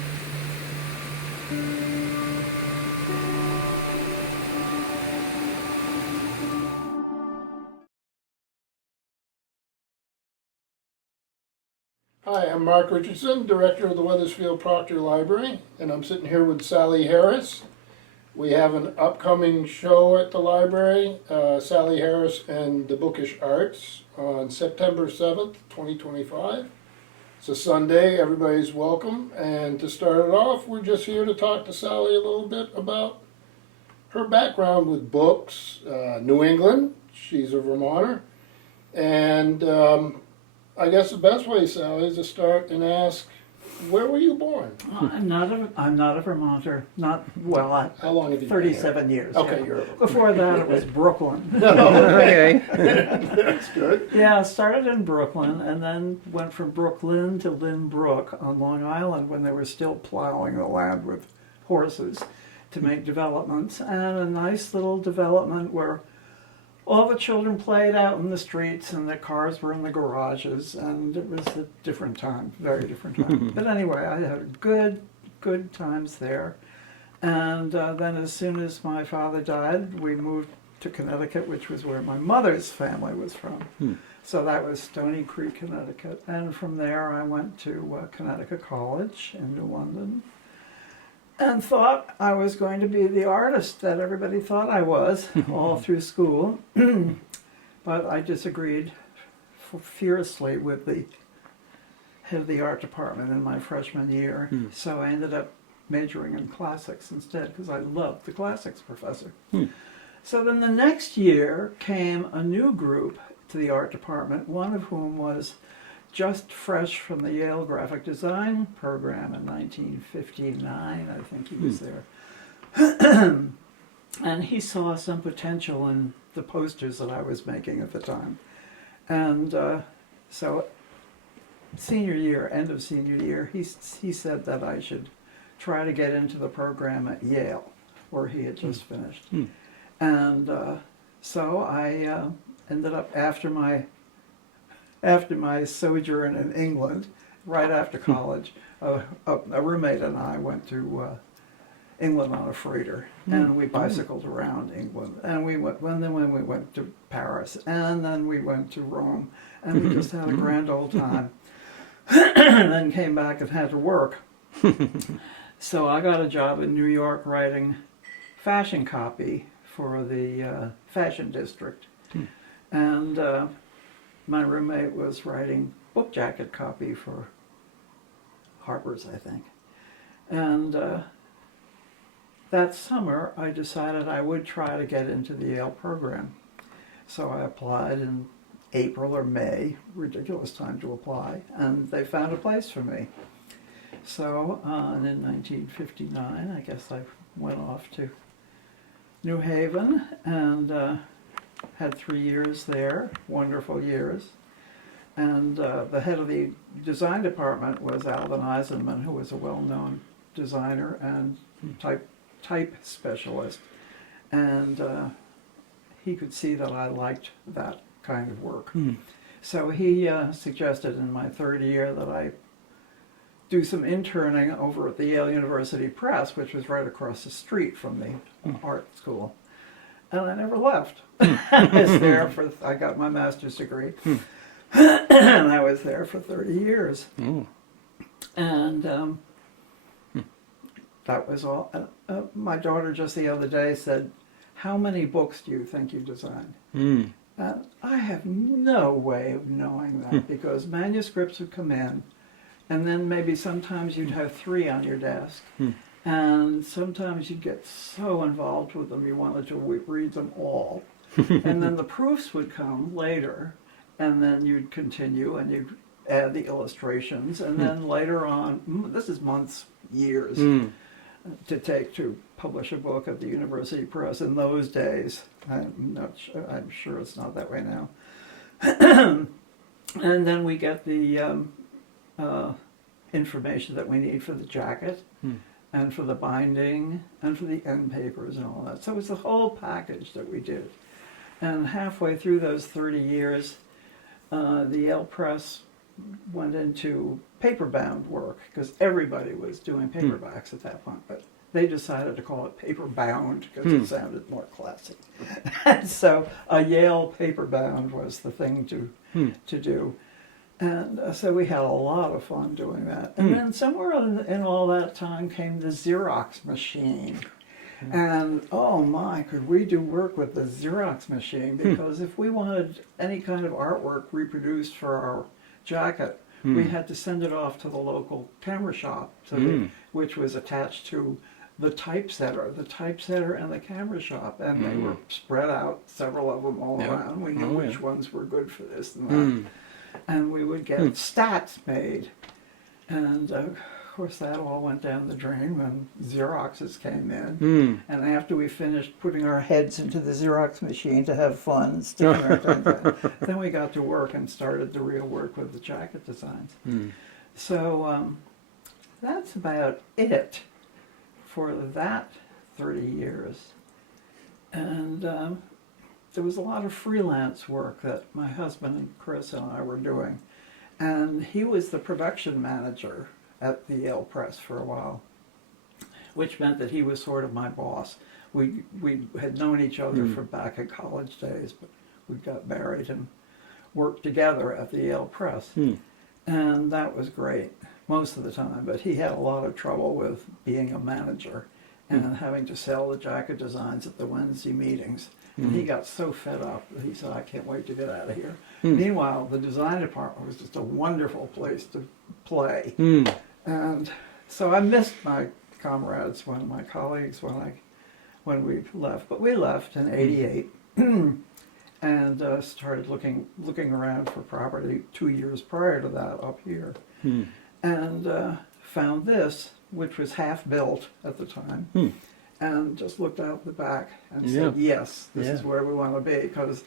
Hi, I'm Mark Richardson, Director of the Wethersfield Proctor Library, and I'm sitting here with Sally Harris. We have an upcoming show at the library, Sally Harris and the Bookish Arts, on September 7th, 2025. It's a Sunday, everybody's welcome, and to start it off, we're just here to talk to Sally a little bit about her background with books, New England, she's a Vermonter, and I guess the best way, Sally, is to start and ask, where were you born? I'm not a Vermonter. How long have you been 37 years. Okay, yeah. you're Before that, it was Brooklyn. okay. That's good. Yeah, started in Brooklyn and then went from Brooklyn to Lynbrook on Long Island when they were still plowing the land with horses to make developments. And a nice little development where all the children played out in the streets and their cars were in the garages, and it was a different time, very different time. But anyway, I had good times there. And then as soon as my father died, we moved to Connecticut, which was where my mother's family was from. So that was Stony Creek, Connecticut. And from there I went to Connecticut College in New London, and thought I was going to be the artist that everybody thought I was all through school. But I disagreed fiercely with the head of the art department in my freshman year. So I ended up majoring in classics instead because I loved the classics professor. So then the next year came a new group to the art department, one of whom was just fresh from the Yale graphic design program in 1959, I think he was there. And he saw some potential in the posters that I was making at the time. And so senior year, end of senior year, he said that I should try to get into the program at Yale, where he had just finished. And so I ended up, after my sojourn in England, right after college, a roommate and I went to England on a freighter, and we bicycled around England, and we went to Paris, and then we went to Rome, and we just had a grand old time, and then came back and had to work. So I got a job in New York writing fashion copy for the fashion district, and my roommate was writing book jacket copy for Harper's, I think. And that summer, I decided I would try to get into the Yale program. So I applied in April or May, ridiculous time to apply, and they found a place for me. So and in 1959, I guess I went off to New Haven and had 3 years there, wonderful years. And the head of the design department was Alvin Eisenman, who was a well-known designer and type specialist. And he could see that I liked that kind of work. So he suggested in my third year that I do some interning over at the Yale University Press, which was right across the street from the art school. And I never left. I was there I got my master's degree, and I was there for 30 years. And that was all. My daughter just the other day said, "How many books do you think you designed?" And I have no way of knowing that, because manuscripts would come in, and then maybe sometimes you'd have 3 on your desk. And sometimes you'd get so involved with them you wanted to read them all. And then the proofs would come later, and then you'd continue and you'd add the illustrations, and then later on, this is months, years, to take to publish a book at the University Press in those days. I'm sure it's not that way now. And then we get the information that we need for the jacket, and for the binding, and for the end papers and all that. So it's the whole package that we did. And halfway through those 30 years, the Yale Press went into paper-bound work because everybody was doing paperbacks at that point, but they decided to call it paper-bound because it sounded more classy. And so a Yale paper-bound was the thing to do. And so we had a lot of fun doing that. And then somewhere in all that time came the Xerox machine. And oh my, could we do work with the Xerox machine? Because if we wanted any kind of artwork reproduced for our jacket, we had to send it off to the local camera shop, which was attached to the typesetter and the camera shop. And they were spread out, several of them all around. We knew which ones were good for this and that. And we would get stats made. And of course that all went down the drain when Xeroxes came in. And after we finished putting our heads into the Xerox machine to have fun, sticking our things in, then we got to work and started the real work with the jacket designs. So that's about it for that 30 years. And there was a lot of freelance work that my husband and Chris and I were doing. And he was the production manager at the Yale Press for a while, which meant that he was sort of my boss. We had known each other from back in college days, but we got married and worked together at the Yale Press. And that was great most of the time, but he had a lot of trouble with being a manager and having to sell the jacket designs at the Wednesday meetings. And he got so fed up that he said, I can't wait to get out of here. Meanwhile, the design department was just a wonderful place to play. And so I missed my comrades, my colleagues when we left. But we left in '88 and started looking around for property 2 years prior to that up here. And found this, which was half built at the time. And just looked out the back and said, yes, this is where we want to be. Because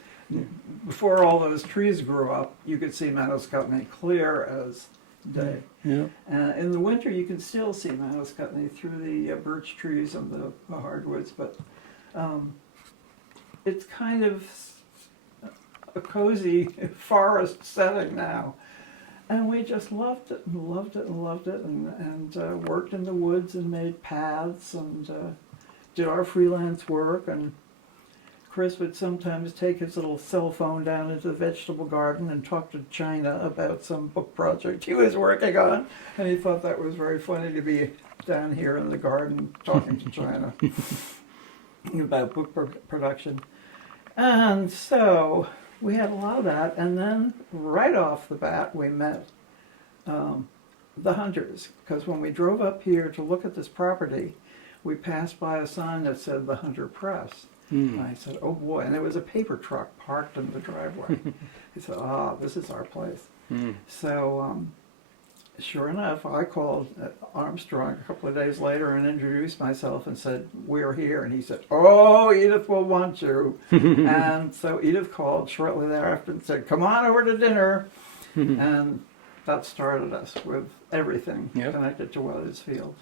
before all those trees grew up, you could see Manascutney clear as day. In the winter, you can still see Manascutney through the birch trees and the hardwoods, but it's kind of a cozy forest setting now. And we just loved it and loved it and loved it, and worked in the woods and made paths and did our freelance work. And Chris would sometimes take his little cell phone down into the vegetable garden and talk to China about some book project he was working on. And he thought that was very funny to be down here in the garden talking to China about book production. And so we had a lot of that. And then right off the bat, we met the Hunters. Because when we drove up here to look at this property, we passed by a sign that said the Hunter Press. And I said, oh boy, and there was a paper truck parked in the driveway. He said, this is our place. So sure enough, I called Armstrong a couple of days later and introduced myself and said, we're here. And he said, oh, Edith will want you. And so Edith called shortly thereafter and said, come on over to dinner. And that started us with everything connected to Wethersfield.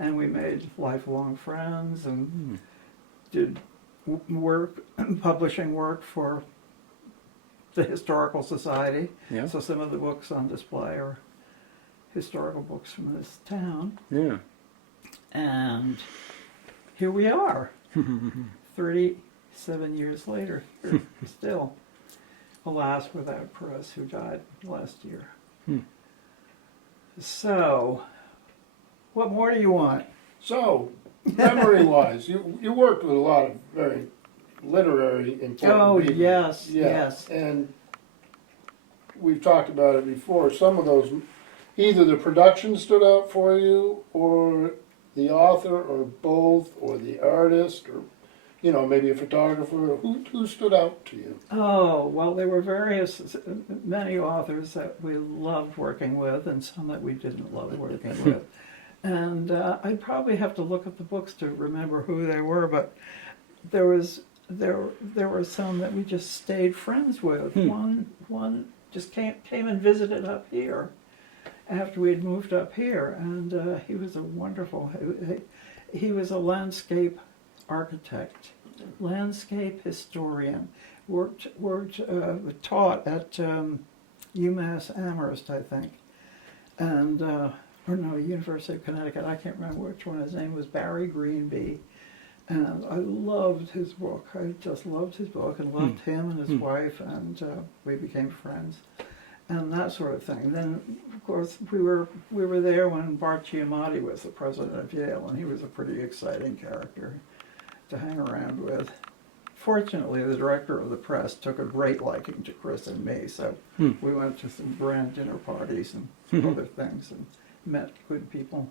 And we made lifelong friends and did work, publishing work for the Historical Society. So some of the books on display are historical books from this town. And here we are, 37 years later, here, still. Alas, without Chris, who died last year. So, what more do you want? So, memory-wise, you worked with a lot of very literary important people. Yes. And we've talked about it before. Some of those, either the production stood out for you, or the author, or both, or the artist, or maybe a photographer. Who stood out to you? Oh, well, there were many authors that we loved working with, and some that we didn't love working with. And I'd probably have to look at the books to remember who they were, but there were some that we just stayed friends with. One just came and visited up here after we had moved up here, and he was a wonderful. He was a landscape architect, landscape historian. Taught at UMass Amherst, I think, and or no, University of Connecticut. I can't remember which one. His name was Barry Greenby, and I loved his book. I just loved his book and loved him and his wife, and we became friends, and that sort of thing. And then, of course, we were there when Bart Giamatti was the president of Yale, and he was a pretty exciting character to hang around with. Fortunately, the director of the press took a great liking to Chris and me, so we went to some grand dinner parties and other things and met good people.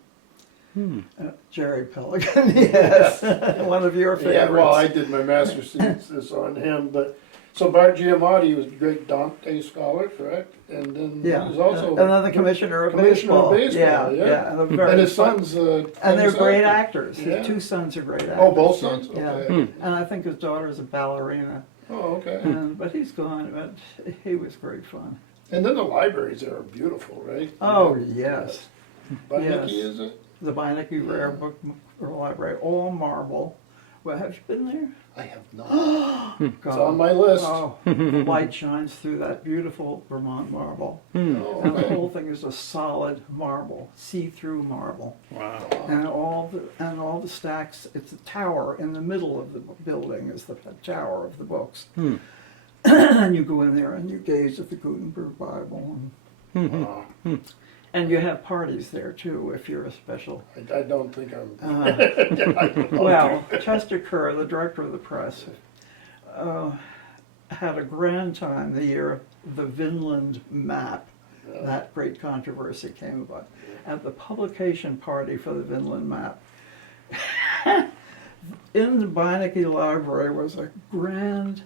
Jerry Pelican, yes, one of your favorites. Yeah, well, I did my master's thesis on him, but so Bart Giamatti was a great Dante scholar, correct? And then he was also another commissioner of baseball. Yeah. And his sons, and they're great actors. Yeah. His two sons are great actors. Oh, both sons. Yeah, Okay. and I think his daughter's a ballerina. Oh, okay. But he's gone. But he was great fun. And then the libraries there are beautiful, right? Oh yes. Beinecke, Yes. is it? The Beinecke Rare Book Library, all marble. Well, have you been there? I have not. God. It's on my list. Oh, the light shines through that beautiful Vermont marble. Oh, And the okay. whole thing is a solid marble, see-through marble. Wow. And all the stacks, it's a tower in the middle of the building is the tower of the books. And you go in there and you gaze at the Gutenberg Bible. Wow. And you have parties there too if you're a special. I don't think I'm. Well, Chester Kerr, the director of the press, had a grand time the year the Vinland map, that great controversy came about, at the publication party for the Vinland map. In the Beinecke Library was a grand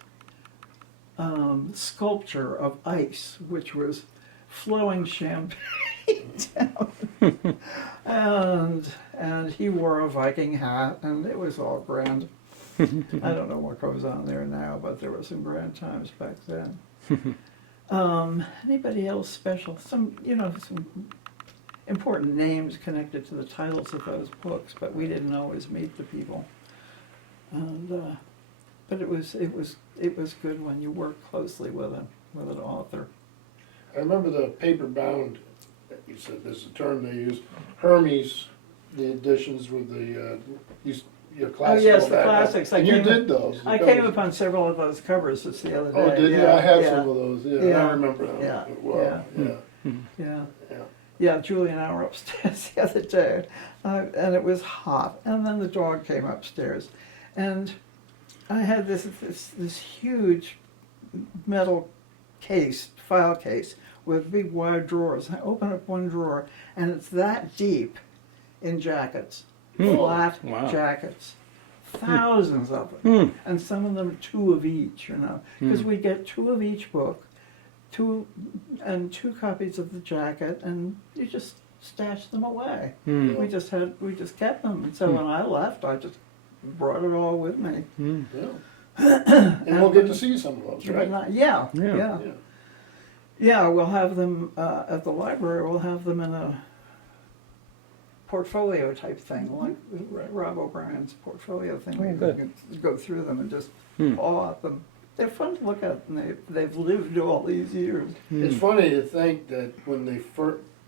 sculpture of ice, which was flowing champagne down. and he wore a Viking hat, and it was all grand. I don't know what goes on there now, but there were some grand times back then. Anybody else special? Some important names connected to the titles of those books, but we didn't always meet the people. And but it was good when you worked closely with an author. I remember the paper bound. You said this is a term they use. Hermes, the editions with the your classical. Oh yes, the background. classics. And you did those. I came upon several of those covers just the other day. Oh, did you? I have some of those. Yeah, Yeah. I remember them. Yeah. Well, Yeah. yeah. Yeah, Julie and I were upstairs the other day, and it was hot. And then the dog came upstairs, and I had this huge metal file case with big wide drawers. I open up one drawer, and it's that deep in jackets, flat jackets, thousands of them, and some of them 2 of each. Because we get 2 of each book. 2 copies of the jacket, and you just stash them away. We just kept them, and so when I left, I just brought it all with me. Yeah. And we'll get to see some of those, right? Yeah. Yeah. We'll have them at the library. We'll have them in a portfolio type thing, like Rob O'Brien's portfolio thing. We can go through them and just paw at them. They're fun to look at, and they've lived all these years. It's funny to think that when the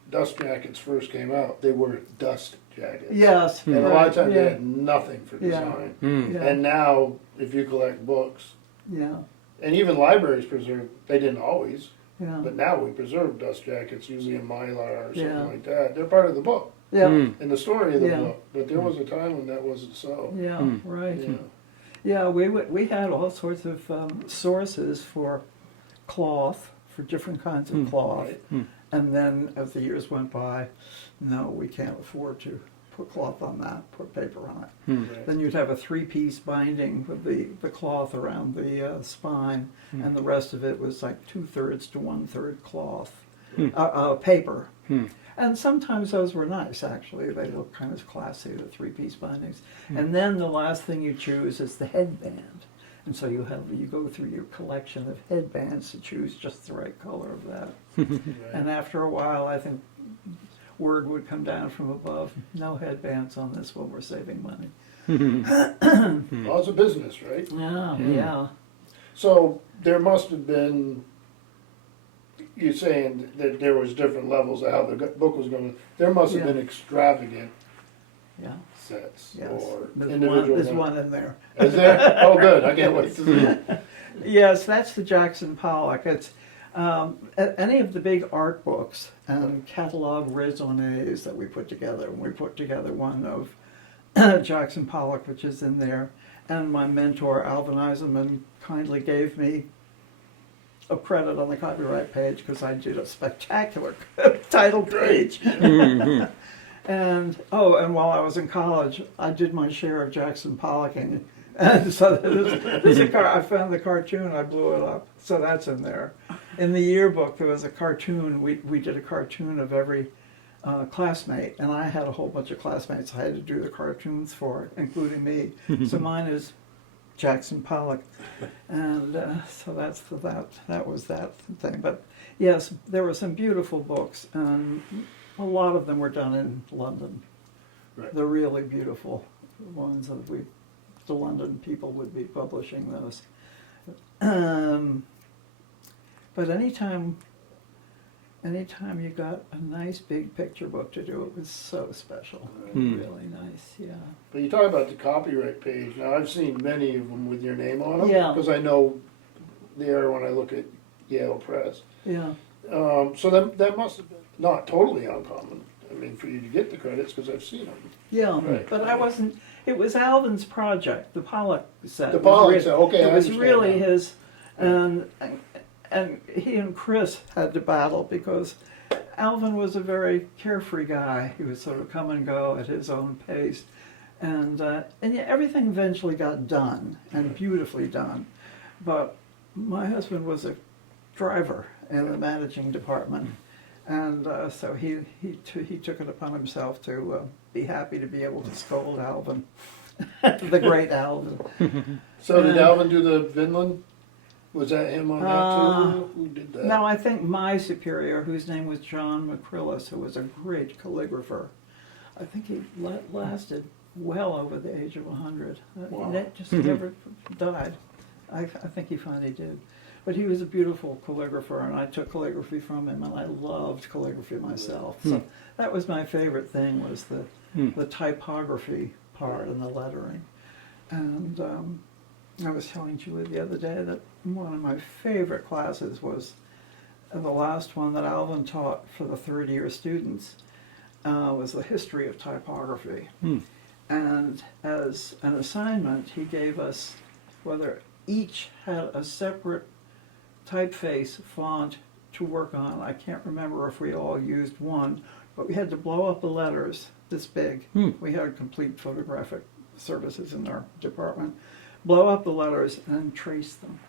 dust jackets first came out, they were dust jackets. Yes. And a lot of times they had nothing for Yeah. design. Yeah. And now, if you collect books, Yeah. and even libraries preserve, they didn't always, Yeah. but now we preserve dust jackets, usually in Mylar or something Yeah. like that. They're part of the book, Yeah. in the story of the Yeah. book. But there was a time when that wasn't so. Yeah. Right. Yeah. Yeah, we had all sorts of sources for cloth, for different kinds of cloth. Right. And then as the years went by, no, we can't afford to put cloth on that, put paper on it. Right. Then you'd have a 3-piece binding with the cloth around the spine, and the rest of it was like 2/3 to 1/3 cloth, paper. And sometimes those were nice, actually. They look kind of classy, the 3-piece bindings. And then the last thing you choose is the headband. And so you go through your collection of headbands to choose just the right color of that. And after a while, I think word would come down from above, no headbands on this one, we're saving money. Well, it's a business, right? Yeah. So there must have been, you're saying that there was different levels of how the book was going. There must have Yeah. been extravagant Yeah, sets yes. or There's individual. there's one in there. Is there? Oh, good. I can't wait to see it. Yes, that's the Jackson Pollock. It's any of the big art books and catalog raisonnés that we put together. And we put together one of Jackson Pollock, which is in there. And my mentor, Alvin Eisenman, kindly gave me a credit on the copyright page because I did a spectacular title page. And while I was in college, I did my share of Jackson Pollocking. And so there's I found the cartoon, I blew it up. So that's in there. In the yearbook, there was a cartoon. We did a cartoon of every classmate, and I had a whole bunch of classmates I had to do the cartoons for, including me. So mine is Jackson Pollock, and so that was that thing. But yes, there were some beautiful books, and a lot of them were done in London. Right. The really beautiful ones that the London people would be publishing those. But anytime you got a nice big picture book to do, it was so special. Really nice, yeah. But you talk about the copyright page. Now, I've seen many of them with your name on them. Yeah. Because I know there when I look at Yale Press. Yeah. So that must have been not totally uncommon. I mean, for you to get the credits because I've seen them. Yeah, Right. but I wasn't. It was Alvin's project, the Pollock set. The Pollock set, okay, It I was understand really now. his, and he and Chris had to battle because Alvin was a very carefree guy. He would sort of come and go at his own pace, and yet everything eventually got done and beautifully done. But my husband was a driver in the managing department. And so he took it upon himself to be happy to be able to scold Alvin, the great Alvin. So did Alvin do the Vinland? Was that him on that too? Who did that? No, I think my superior, whose name was John McCrillis, who was a great calligrapher, I think he lasted well over the age of 100. Wow. He never died. I think he finally did. But he was a beautiful calligrapher, and I took calligraphy from him, and I loved calligraphy myself. So that was my favorite thing, was the typography part and the lettering. And I was telling Julie the other day that one of my favorite classes was the last one that Alvin taught for the third-year students, was the history of typography. And as an assignment, he gave us whether each had a separate typeface font to work on. I can't remember if we all used one, but we had to blow up the letters this big. We had complete photographic services in our department. Blow up the letters and trace them.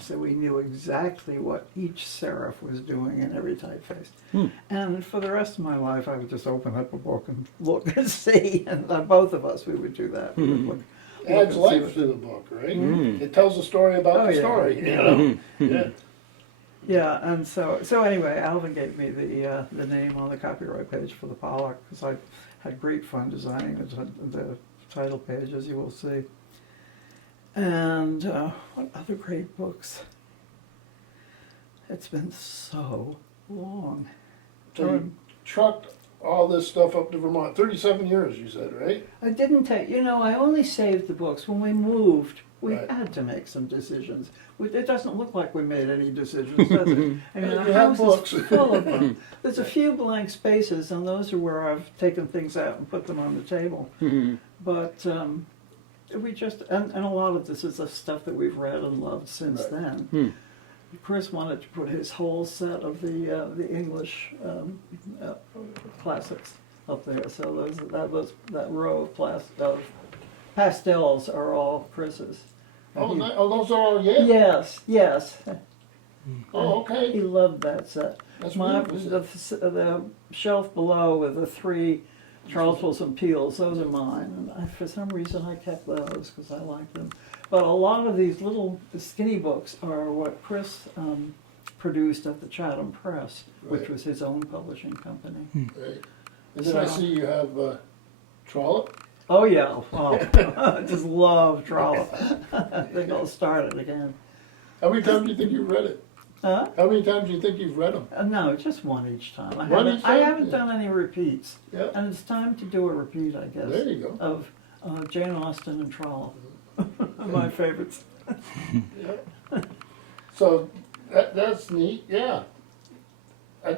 So we knew exactly what each serif was doing in every typeface. And for the rest of my life, I would just open up a book and look and see. And both of us, we would do that. We would look Adds life to the book, right? It tells a story about the story. You know? Yeah. Yeah, and so anyway, Alvin gave me the name on the copyright page for the Pollock because I had great fun designing the title page, as you will see. And what other great books? It's been so long. So you trucked all this stuff up to Vermont. 37 years, you said, right? I didn't take, I only saved the books. When we moved, we Right. had to make some decisions. It doesn't look like we made any decisions, does it? I mean, You our have house books. is full of them. There's a few blank spaces, and those are where I've taken things out and put them on the table. But we just, and a lot of this is the stuff that we've read and loved since Right. then. Chris wanted to put his whole set of the English classics up there. So that row of pastels are all Chris's. Oh, those are all Yale? Yes. Oh, He okay. loved that set. That's The shelf below with the three Charles Wilson Peels, those are mine. And for some reason I kept those because I like them. But a lot of these little skinny books are what Chris produced at the Chatham Press, which Right. was his own publishing company. Right. And then I see you have Trollope. Oh yeah, well, I just love Trollope. I think I'll start it again. How many times do you think you read it? Huh? How many times do you think you've read them? No, just one each time. One each I time? haven't done any repeats. Yeah. And it's time to do a repeat, I guess. There you go. Of Jane Austen and Trollope. My favorites. Yeah. So that's neat. Yeah.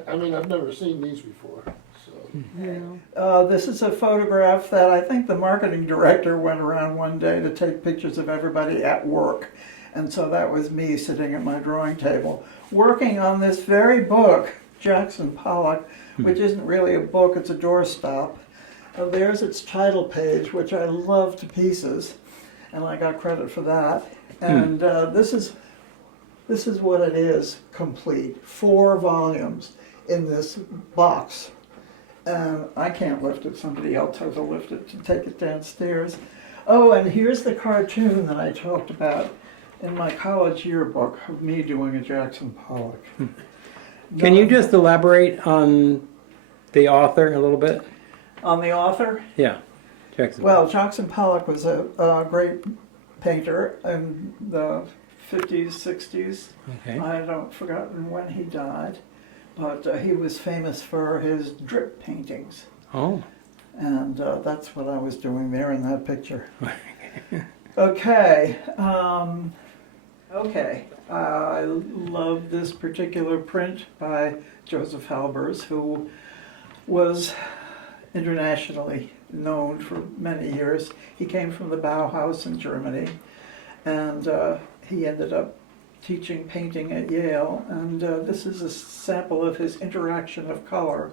I mean, I've never seen these before. So. Yeah. This is a photograph that I think the marketing director went around one day to take pictures of everybody at work. And so that was me sitting at my drawing table, working on this very book, Jackson Pollock, which isn't really a book, it's a doorstop. There's its title page, which I love to pieces, and I got credit for that. And this is what it is, complete. 4 volumes in this box. And I can't lift it, somebody else has to lift it to take it downstairs. Oh, and here's the cartoon that I talked about in my college yearbook of me doing a Jackson Pollock. Can you just elaborate on the author a little bit? On the author? Yeah, Jackson. Well, Jackson Pollock was a great painter in the 50s, 60s. Okay. I don't forgotten when he died, but he was famous for his drip paintings. Oh. And that's what I was doing there in that picture. Okay. I love this particular print by Joseph Halbers, who was internationally known for many years. He came from the Bauhaus in Germany, and he ended up teaching painting at Yale. And this is a sample of his interaction of color.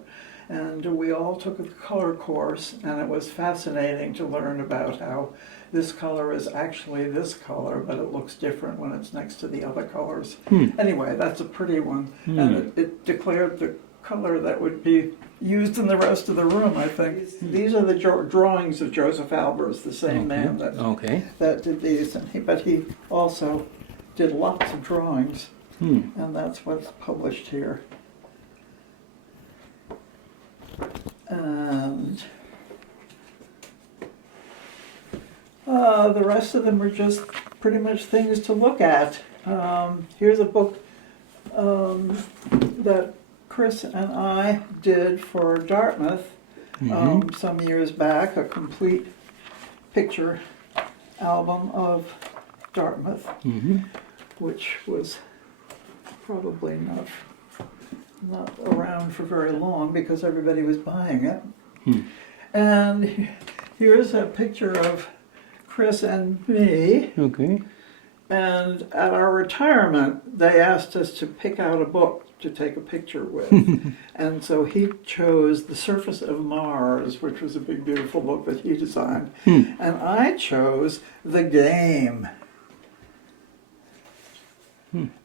And we all took a color course, and it was fascinating to learn about how this color is actually this color, but it looks different when it's next to the other colors. Anyway, that's a pretty one. And it declared the color that would be used in the rest of the room, I think. These are the drawings of Joseph Albers, the same man that did these. But he also did lots of drawings, and that's what's published here. And the rest of them are just pretty much things to look at. Here's a book that Chris and I did for Dartmouth some years back, a complete picture album of Dartmouth, which was probably not around for very long because everybody was buying it. And here's a picture of Chris and me. Okay. And at our retirement, they asked us to pick out a book to take a picture with. And so he chose The Surface of Mars, which was a big, beautiful book that he designed. And I chose The Game.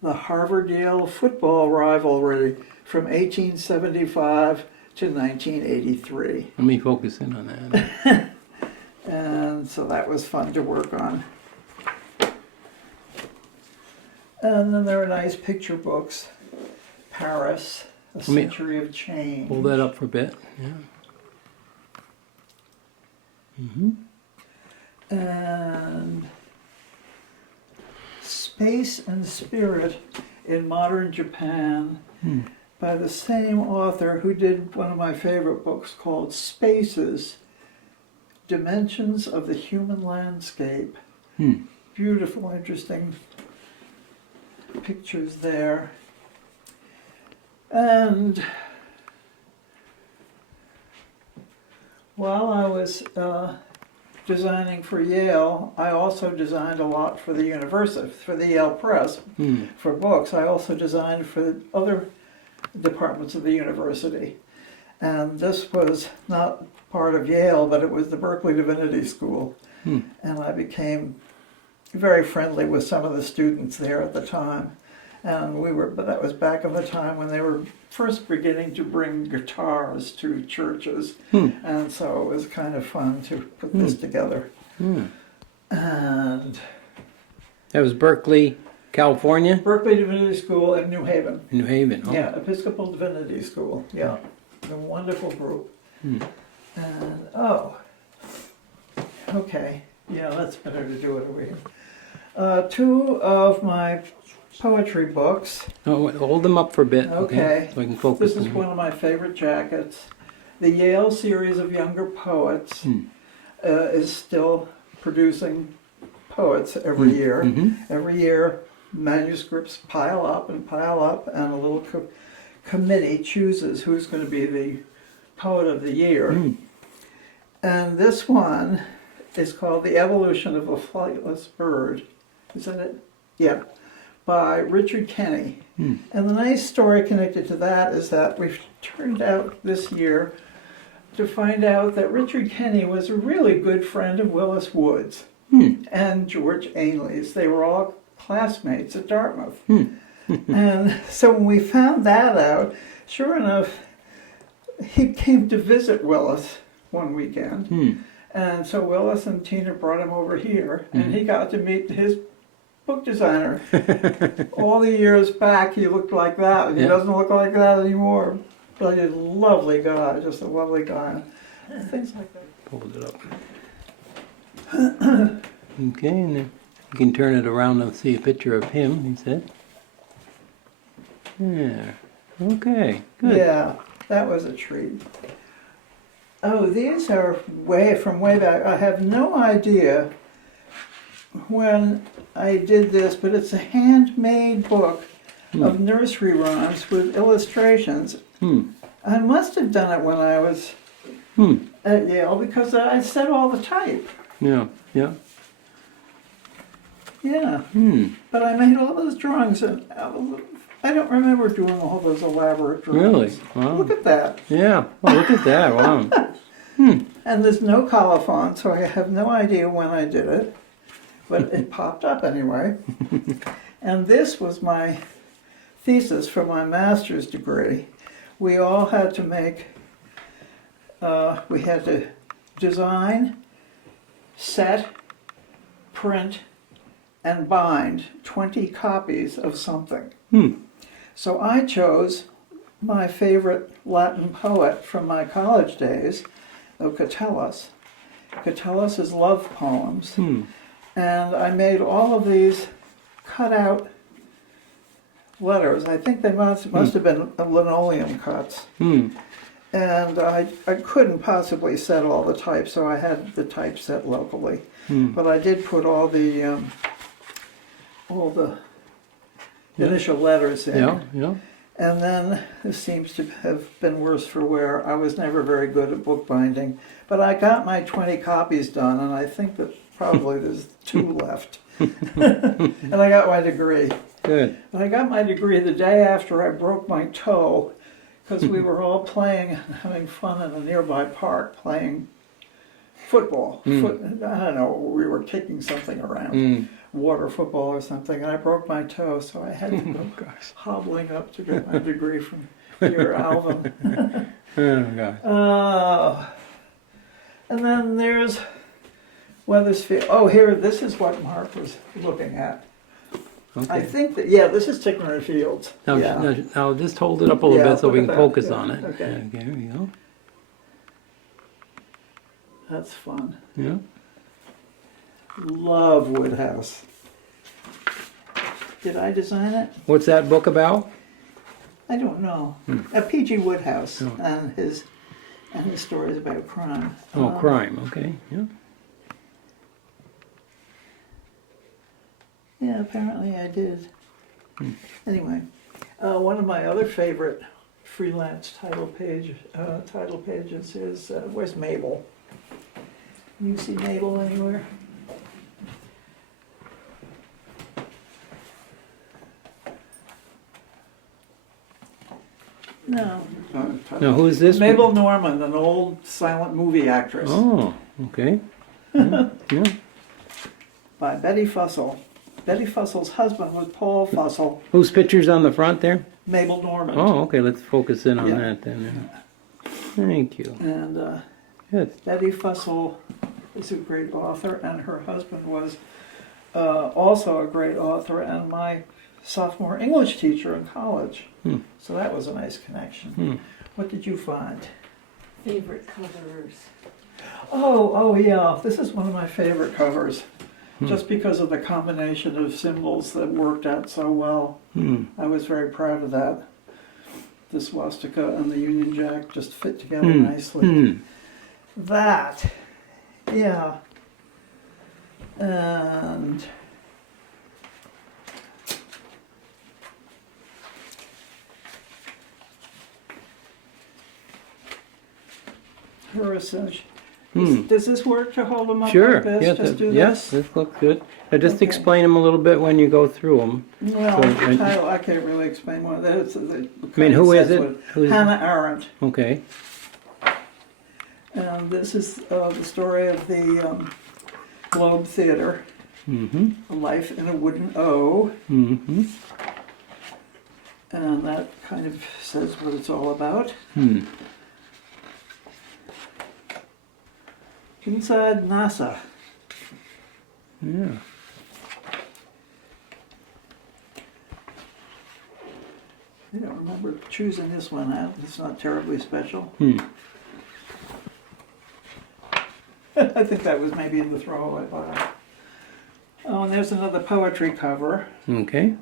The Harvard-Yale football rivalry from 1875 to 1983. Let me focus in on that. And so that was fun to work on. And then there are nice picture books. Paris, A Century of Change. Hold that up for a bit. Yeah. And Space and Spirit in Modern Japan by the same author who did one of my favorite books called Spaces, Dimensions of the Human Landscape. Beautiful, interesting pictures there. And while I was designing for Yale, I also designed a lot for the university, for the Yale Press, for books. I also designed for other departments of the university. And this was not part of Yale, but it was the Berkeley Divinity School. And I became very friendly with some of the students there at the time. And but that was back in the time when they were first beginning to bring guitars to churches. And so it was kind of fun to put this together. And that was Berkeley, California? Berkeley Divinity School in New Haven. New Haven, oh. Yeah, Episcopal Divinity School, yeah. A wonderful group. And, okay. Yeah, that's better to do it over here. Two of my poetry books. Oh, hold them up for a bit, Okay. so I can focus. This is one of my favorite jackets. The Yale series of younger poets is still producing poets every year. Every year, manuscripts pile up, and a little committee chooses who's going to be the poet of the year. And this one is called The Evolution of a Flightless Bird. Is that it? Yeah. By Richard Kenny. And the nice story connected to that is that we've turned out this year to find out that Richard Kenny was a really good friend of Willis Wood's and George Ainley's. They were all classmates at Dartmouth. And so when we found that out, sure enough, he came to visit Willis one weekend. And so Willis and Tina brought him over here, and he got to meet his book designer. All the years back, he looked like that. He doesn't look like that anymore. But he's a lovely guy, just a lovely guy. Things like that. Hold it up. Okay, and then you can turn it around and see a picture of him, he said. Yeah. Okay, good. Yeah, that was a treat. Oh, these are from way back. I have no idea when I did this, but it's a handmade book of nursery rhymes with illustrations. I must have done it when I was at Yale because I set all the type. Yeah. Yeah. But I made all those drawings, and I don't remember doing all those elaborate drawings. Really? Wow. Look at that. Yeah. Well, look at that. Wow. And there's no colophon, so I have no idea when I did it. But it popped up anyway. And this was my thesis for my master's degree. We all had to we had to design, set, print, and bind 20 copies of something. So I chose my favorite Latin poet from my college days, Catullus. Catullus' love poems. And I made all of these cut-out letters. I think they must have been linoleum cuts. And I couldn't possibly set all the type, so I had the type set locally. But I did put all the initial letters in. Yeah. And then this seems to have been worse for wear. I was never very good at bookbinding, but I got my 20 copies done, and I think that probably there's 2 left. And I got my degree. Good. And I got my degree the day after I broke my toe, because we were all playing and having fun in a nearby park playing football. I don't know, we were kicking something around. Water football or something, and I broke my toe, so I had to go hobbling up to get my degree from your Alvin. Oh, gosh. And then there's Weathersfield. Oh, here, this is what Mark was looking at. Okay. I think that, yeah, this is Tickner Fields. Now, Yeah. now just hold it up a little Yeah, bit so look we at can that. focus Yeah, on it. okay. There we go. That's fun. Yeah. Love Woodhouse. Did I design it? What's that book about? I don't know. P.G. Woodhouse Oh. and his stories about crime. Oh, crime. Okay. Yeah. Yeah, apparently I did. Anyway, one of my other favorite freelance title pages is where's Mabel? You see Mabel anywhere? No. Now, who is this? Mabel Normand, an old silent movie actress, Oh, okay. Yeah. by Betty Fussell. Betty Fussell's husband was Paul Fussell. Whose picture's on the front there? Mabel Normand. Oh, okay. Let's focus in on Yeah. that then. Thank you. And Good. Betty Fussell is a great author, and her husband was also a great author and my sophomore English teacher in college. So that was a nice connection. What did you find? Favorite covers. Oh yeah, this is one of my favorite covers. just because of the combination of symbols that worked out so well. I was very proud of that. The swastika and the Union Jack just fit together nicely. That, yeah. And Heritage. Does this work to hold them up Sure. like this? Yes. Just do Yes. this? This looks good. Now just Okay. explain them a little bit when you go through them. Well, So, the title, I can't really explain what it is. I mean, who is it? Who is it? Hannah Arendt. Okay. And this is the story of the Globe Theater, A Life in a Wooden O. And that kind of says what it's all about. Inside NASA. Yeah. I don't remember choosing this one out. It's not terribly special. I think that was maybe in the throwaway pile. Oh, and there's another poetry cover. Okay.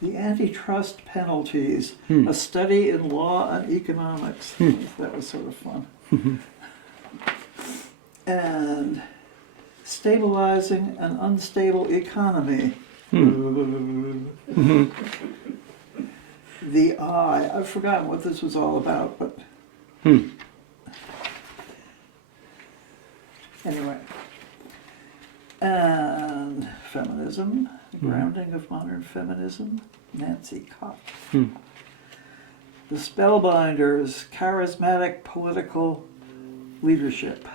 The Antitrust Penalties, a study in law and economics. That was sort of fun. And Stabilizing an Unstable Economy. The Eye. I've forgotten what this was all about, but anyway. And Feminism, Grounding of Modern Feminism, Nancy Kopp. The Spellbinders, Charismatic Political Leadership.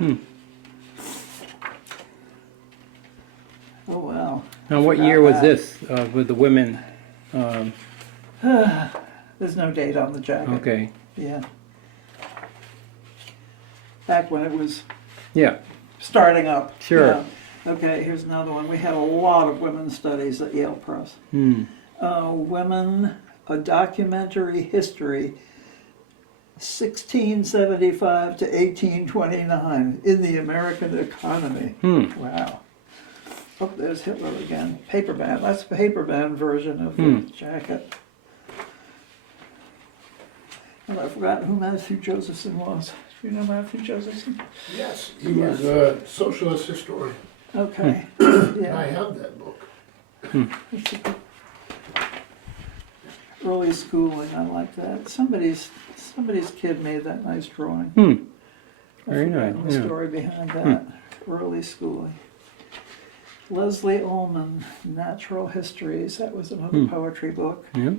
Oh, wow. Now, what year was this with the women? There's no date on the jacket. Okay. Yeah. Back when it was Yeah. starting up. Sure. Yeah. Okay, here's another one. We had a lot of women's studies at Yale Press. Women, a Documentary History, 1675 to 1829, in the American Economy. Wow. Oh, there's Hitler again. Paperband. That's the paperband version of the jacket. And I've forgotten who Matthew Josephson was. Do you know Matthew Josephson? Yes, he was a socialist historian. Okay. I Yeah. have that book. Early schooling, I like that. Somebody's kid made that nice drawing. Very I've nice. forgotten the story behind that. Early schooling. Leslie Ullman, Natural Histories. That was another poetry book. Yeah.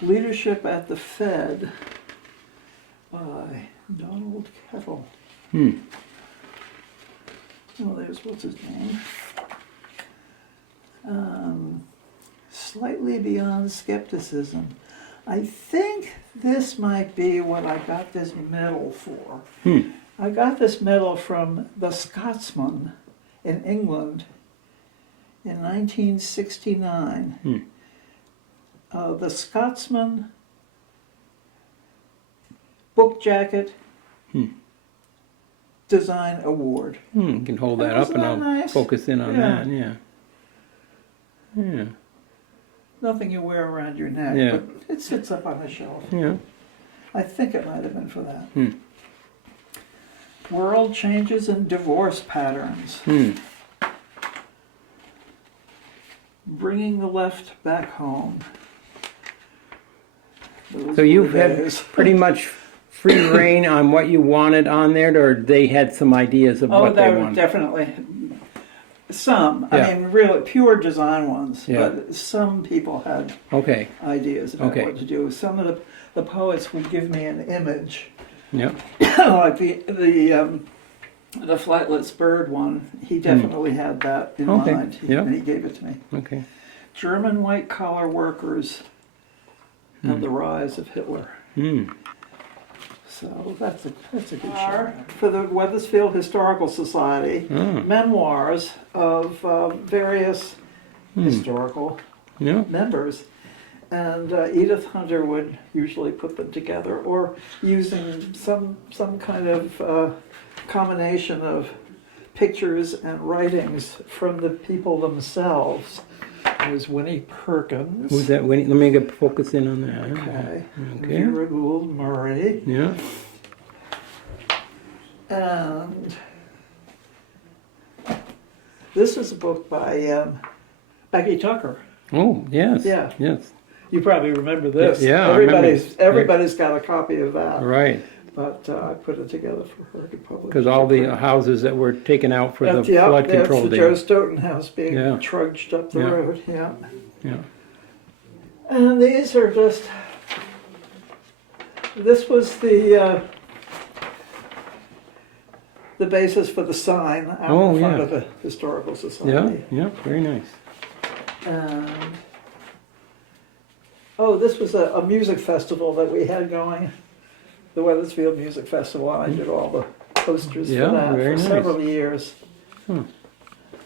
Leadership at the Fed by Donald Kettle. Oh, there's what's his name. Slightly Beyond Skepticism. I think this might be what I got this medal for. I got this medal from the Scotsman in England in 1969. The Scotsman Book Jacket Design Award. You can hold that up Wasn't and that I'll nice? focus in on Yeah. that. Yeah. Yeah. Nothing you wear around your neck, Yeah. but it sits up on a shelf. Yeah. I think it might have been for that. World Changes in Divorce Patterns. Bringing the Left Back Home. Those So were you've the had days. pretty much free reign on what you wanted on there, or they had some ideas of Oh, what they there were wanted? definitely some. Yeah. I mean, really pure design ones. Yeah. But some people had Okay. ideas about Okay. what to do. Some of the poets would give me an image, Yeah. like the flightless bird one. He definitely had that in Okay. mind. Yeah. And he gave it to me. Okay. German white collar workers and the rise of Hitler. So that's a good show. For the Wethersfield Historical Society, memoirs of various historical Yeah. members. And Edith Hunter would usually put them together, or using some kind of combination of pictures and writings from the people themselves. There's Winnie Perkins. Who's that? Let me get focus in on that. Okay. Okay. Vera Gould Murray. Yeah. And this is a book by Becky Tucker. Oh, yes. Yeah. Yes. You probably remember this. Yeah, I remember. Everybody's got a copy of that. Right. But I put it together for her to publish. Because all the houses that were taken out for the Yeah, flood that's control the Joe dam. Stoughton house being Yeah. trudged up the Yeah. road. Yeah. Yeah. And these are just. This was the basis for the sign out in front of the Historical Yeah. Society. Yeah. Very nice. And oh, this was a music festival that we had going, the Weathersfield Music Festival. I did all the posters Yeah, for that for very nice. several years. Hmm.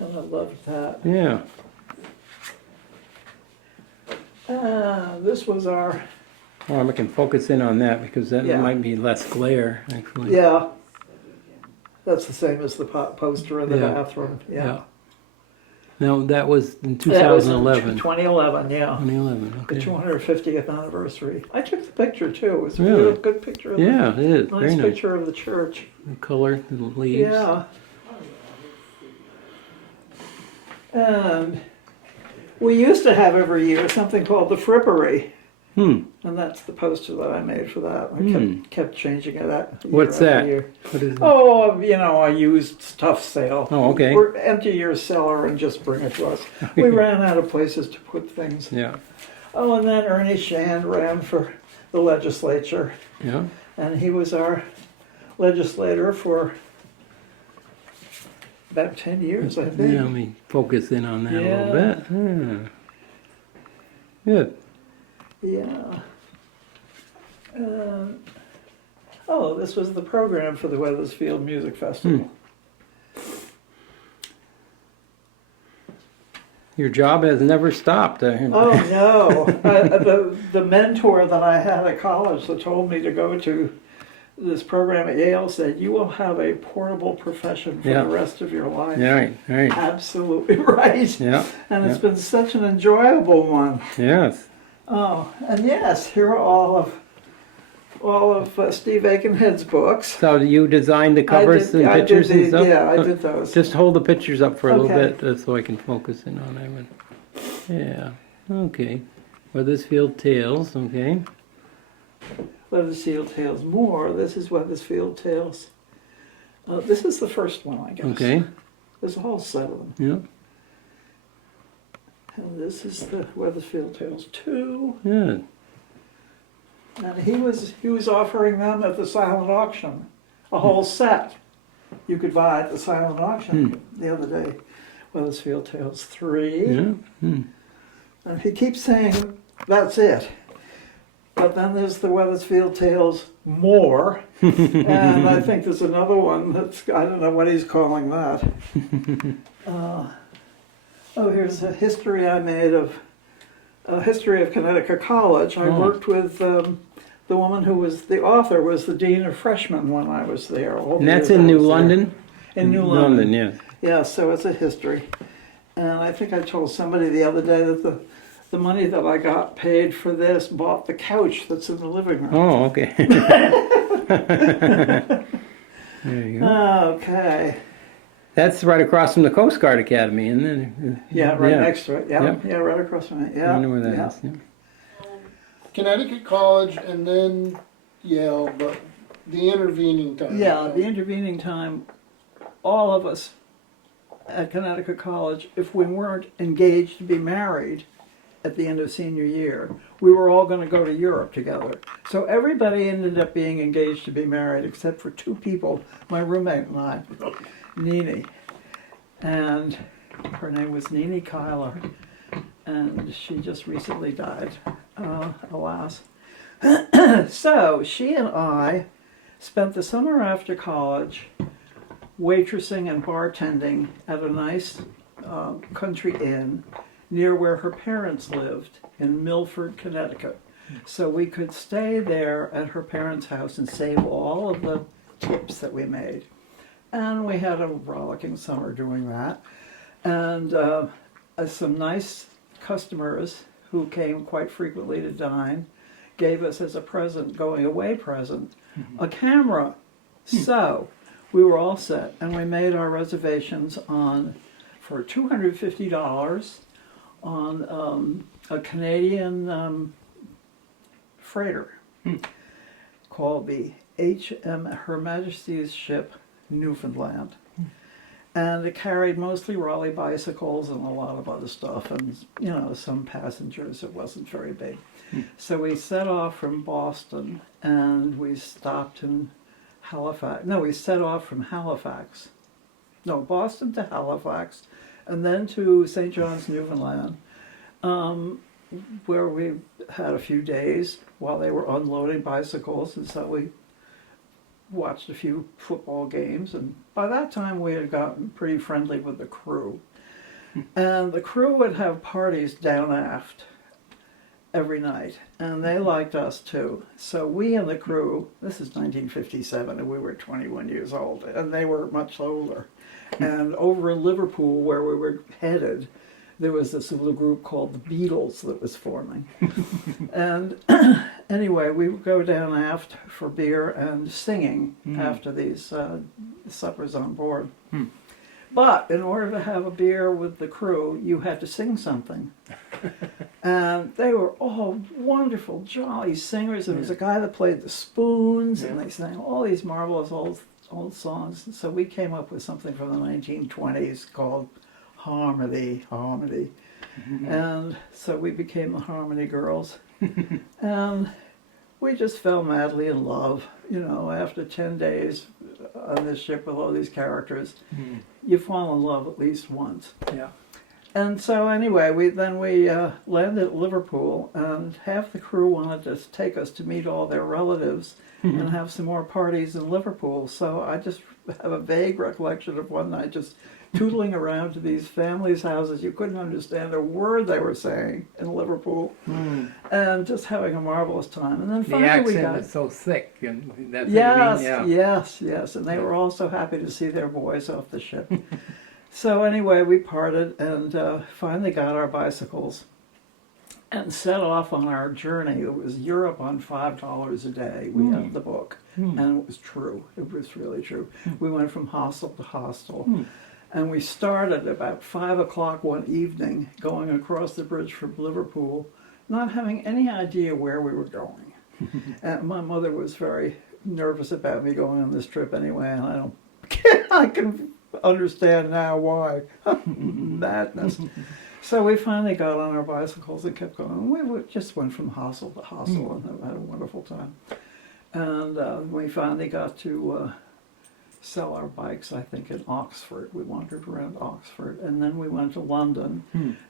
And I loved that. Yeah. This was our, Well, I can focus in on that because that Yeah. might be less glare, actually. yeah, that's the same as the poster in the Yeah. bathroom. Yeah. No, that was in That was in 2011. 2011, yeah. 2011. The Okay. 250th anniversary. I took the picture too. It was a Really? real good picture of Yeah, it is. the, Very nice nice. picture of the church. The color, the leaves. Yeah. And we used to have every year something called the Frippery. Hmm. And that's the poster that I made for that. I Hmm. kept changing it out. What's after that? year. What is it? Oh, a used stuff sale. Oh, okay. We're empty your cellar and just bring it to us. We ran out of places to put things. Yeah. Oh, and then Ernie Shand ran for the legislature. Yeah. And he was our legislator for about 10 years, I think. Yeah, let me focus in on that a Yeah. little bit. Yeah. Good. Yeah. Oh, this was the program for the Weathersfield Music Festival. Your job has never stopped. Oh no! The mentor that I had at college that told me to go to this program at Yale said, "You will have a portable profession for Yeah. the rest of your life." Yeah, right, right. Absolutely right. Yeah. And it's Yeah. been such an enjoyable one. Yes. Oh, and yes, here are all of Steve Aikenhead's books. So you designed the covers and pictures and stuff? Yeah, I did those. Just hold the pictures up for a little Okay. bit so I can focus in on them. Yeah. Okay. Weathersfield Tales. Okay. Weathersfield Tales more. This is Weathersfield Tales. This is the first one, I guess. Okay. There's a whole set of them. Yeah. And this is the Weathersfield Tales 2. Good. And he was offering them at the silent auction, a whole set you could buy at the silent auction the other day. Weathersfield Tales 3. Yeah. Hmm. And he keeps saying, that's it. But then there's the Weathersfield Tales more. And I think there's another one that's, I don't know what he's calling that. Oh, here's a history I made of a history of Connecticut College. I worked with the woman who was the author, was the dean of freshmen when I was there. All the And that's years I in New was there. London? In New London. yes. Yeah, so it's a history. And I think I told somebody the other day that the money that I got paid for this bought the couch that's in the living room. Oh, okay. There you go. Okay. That's right across from the Coast Guard Academy, isn't it? Yeah, right next to it. Yeah, Yep. yeah, right across from it. Yeah. I know where that yeah. is. Yeah. Connecticut College and then Yale, but the intervening time. Yeah, the intervening time, all of us at Connecticut College, if we weren't engaged to be married at the end of senior year, we were all going to go to Europe together. So everybody ended up being engaged to be married except for two people, my roommate and I, Nene. And her name was Nene Kyler, and she just recently died, alas. So she and I spent the summer after college waitressing and bartending at a nice country inn near where her parents lived in Milford, Connecticut. So we could stay there at her parents' house and save all of the tips that we made. And we had a rollicking summer doing that. And some nice customers who came quite frequently to dine gave us as a present, going away present, a camera. So we were all set, and we made our reservations for $250 on a Canadian freighter called the Her Majesty's Ship Newfoundland. And it carried mostly Raleigh bicycles and a lot of other stuff, and some passengers. It wasn't very big. So we set off from Boston, and we stopped in Halifax. No, we set off from Halifax. No, Boston to Halifax, and then to St. John's, Newfoundland, where we had a few days while they were unloading bicycles, and so we watched a few football games, and by that time we had gotten pretty friendly with the crew. And the crew would have parties down aft every night, and they liked us too. So we and the crew, this is 1957, and we were 21 years old, and they were much older. And over in Liverpool, where we were headed, there was this little group called the Beatles that was forming. And anyway, we would go down aft for beer and singing after these suppers on board. But in order to have a beer with the crew, you had to sing something. And they were all wonderful, jolly singers. There was a guy that played the spoons, and they sang all these marvelous old songs. And so we came up with something from the 1920s called Harmony. And so we became the Harmony Girls. And we just fell madly in love. After 10 days on this ship with all these characters, you fall in love at least once. Yeah. And so anyway, we landed at Liverpool, and half the crew wanted to take us to meet all their relatives and have some more parties in Liverpool. So I just have a vague recollection of one night just tootling around to these families' houses. You couldn't understand a word they were saying in Liverpool, and just having a marvelous time. And then The finally we accent got is so thick, and that's yes, what I mean, yeah. yes, and they were all so happy to see their boys off the ship. So anyway, we parted and finally got our bicycles and set off on our journey. It was Europe on $5 a day. We had the book, and it was true. It was really true. We went from hostel to hostel. And we started about 5 o'clock one evening, going across the bridge from Liverpool, not having any idea where we were going. And my mother was very nervous about me going on this trip anyway, and I can understand now why. Madness. So we finally got on our bicycles and kept going. We just went from hostel to hostel and had a wonderful time. And we finally got to sell our bikes, I think, in Oxford. We wandered around Oxford, and then we went to London,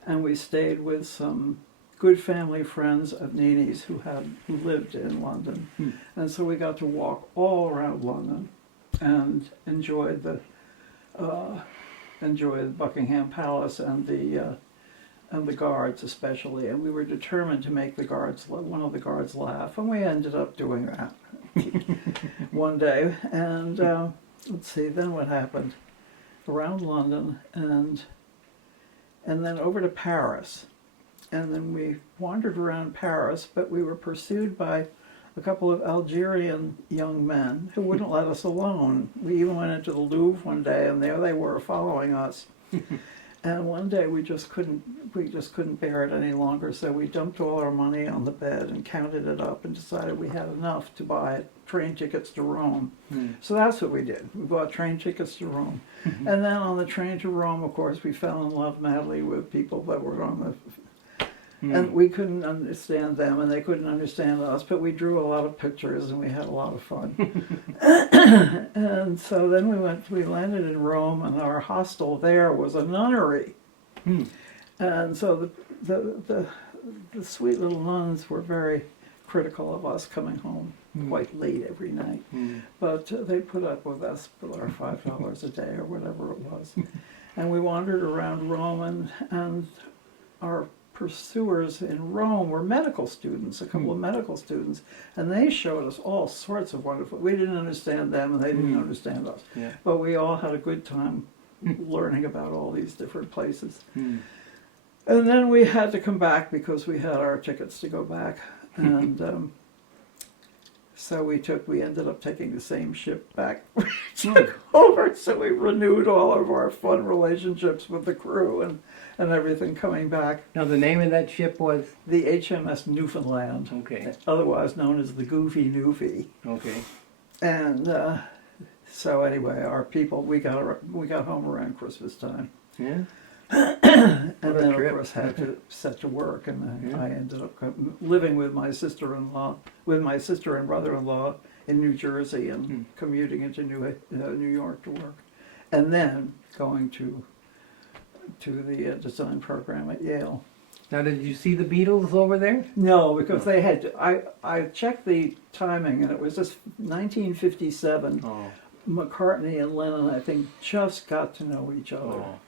and we stayed with some good family friends of Nini's who lived in London, and so we got to walk all around London and enjoy the Buckingham Palace and the guards especially. And we were determined to make one of the guards laugh, and we ended up doing that one day. And let's see, then what happened? Around London and then over to Paris. And then we wandered around Paris, but we were pursued by a couple of Algerian young men who wouldn't let us alone. We even went into the Louvre one day, and there they were following us. And one day we just couldn't bear it any longer, so we dumped all our money on the bed and counted it up and decided we had enough to buy train tickets to Rome. So that's what we did. We bought train tickets to Rome. And then on the train to Rome, of course, we fell in love madly with people that were on the... And we couldn't understand them, and they couldn't understand us, but we drew a lot of pictures, and we had a lot of fun. And so then we landed in Rome, and our hostel there was a nunnery. And so the sweet little nuns were very critical of us coming home quite late every night. But they put up with us for our $5 a day or whatever it was. And we wandered around Rome, and our pursuers in Rome were medical students, a couple of medical students, and they showed us all sorts of wonderful. We didn't understand them, and they didn't understand us, Yeah. but we all had a good time learning about all these different places. Hmm. And then we had to come back because we had our tickets to go back, and so we ended up taking the same ship back. We took over, so we renewed all of our fun relationships with the crew and everything coming back. Now the name of that ship was? The HMS Newfoundland, Okay. otherwise known as the Goofy Newfie. Okay. And so anyway, our people, we got home around Christmas time. Yeah. And What a then, trip. of course, had to set to work, and Yeah. I ended up living with my sister-in-law, with my sister and brother-in-law in New Jersey, and commuting into New York to work, and then going to the design program at Yale. Now, did you see the Beatles over there? No, because they had. I checked the timing, and it was just 1957. Oh. McCartney and Lennon, I think, just got to know each other. Oh.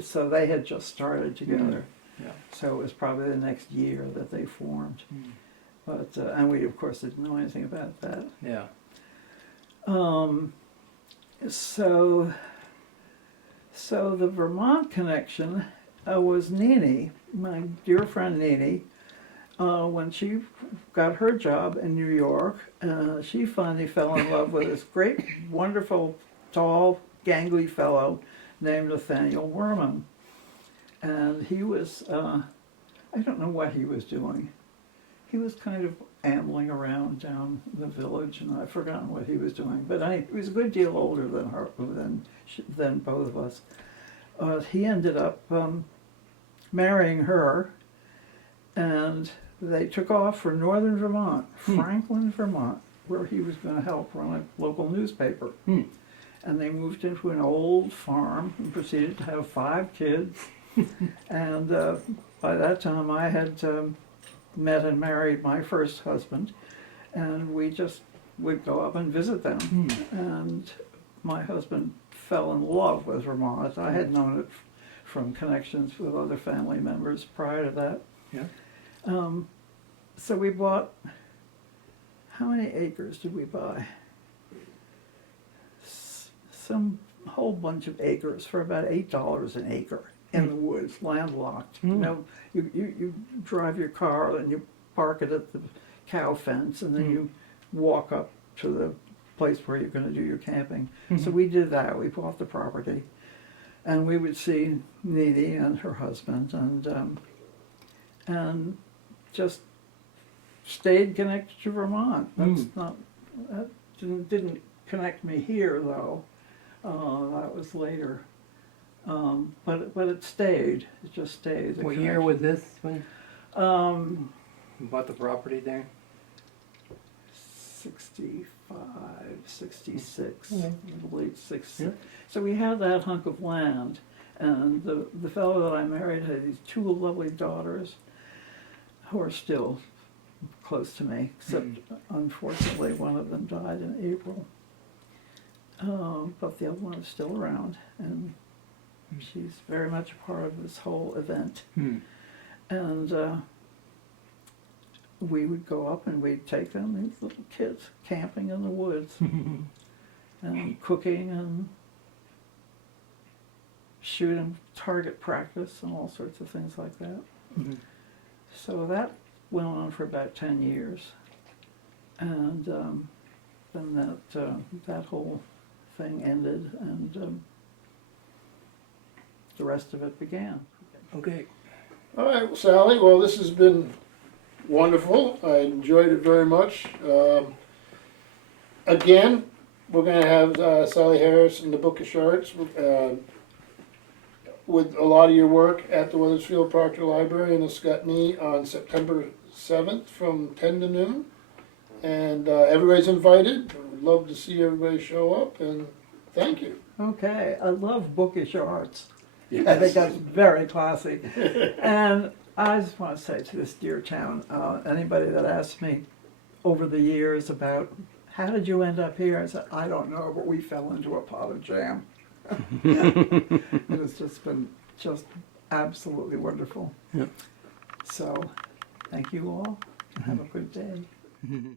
So they had just started together. Yeah. So it was probably the next year that they formed. Hmm. But and we of course didn't know anything about that. Yeah. So the Vermont connection was Nene, my dear friend Nene. When she got her job in New York, she finally fell in love with this great, wonderful, tall, gangly fellow named Nathaniel Werman. And he was, I don't know what he was doing. He was kind of ambling around down the village, and I've forgotten what he was doing. But he was a good deal older than her, than both of us. He ended up marrying her, and they took off for northern Vermont, Franklin, Vermont, where he was going to help run a local newspaper. And they moved into an old farm and proceeded to have 5 kids. And by that time I had met and married my first husband, and we just would go up and visit them. And my husband fell in love with Vermont. I had known it from connections with other family members prior to that. Yeah. So we bought, how many acres did we buy? Some whole bunch of acres for about $8 an acre in the woods, landlocked. You know, you drive your car and you park it at the cow fence, and then you walk up to the place where you're going to do your camping. So we did that. We bought the property, and we would see Needy and her husband, and just stayed connected to Vermont. That didn't connect me here though. That was later. But it stayed. It just stayed. What year was this when you bought the property there? 65, 66, Okay. late 60s. Yeah. So we had that hunk of land, and the fellow that I married had these 2 lovely daughters who are still close to me, except unfortunately one of them died in April. But the other one is still around, and she's very much a part of this whole event. And we would go up and we'd take them, these little kids, camping in the woods, and cooking and shooting target practice and all sorts of things like that. So that went on for about 10 years. And then that whole thing ended, and the rest of it began. Okay. All right, well, Sally, well, this has been wonderful. I enjoyed it very much. Again, we're going to have Sally Harris in the Bookish Arts with a lot of your work at the Wethersfield Proctor Library in Ascutney on September 7th from 10 to noon. And everybody's invited. We'd love to see everybody show up, and thank you. Okay, I love Bookish Arts. Yes. I think that's very classy. And I just want to say to this dear town, anybody that asks me over the years about how did you end up here, I said, I don't know, but we fell into a pot of jam. It has just been just absolutely wonderful. Yep. So, thank you all, and have a good day.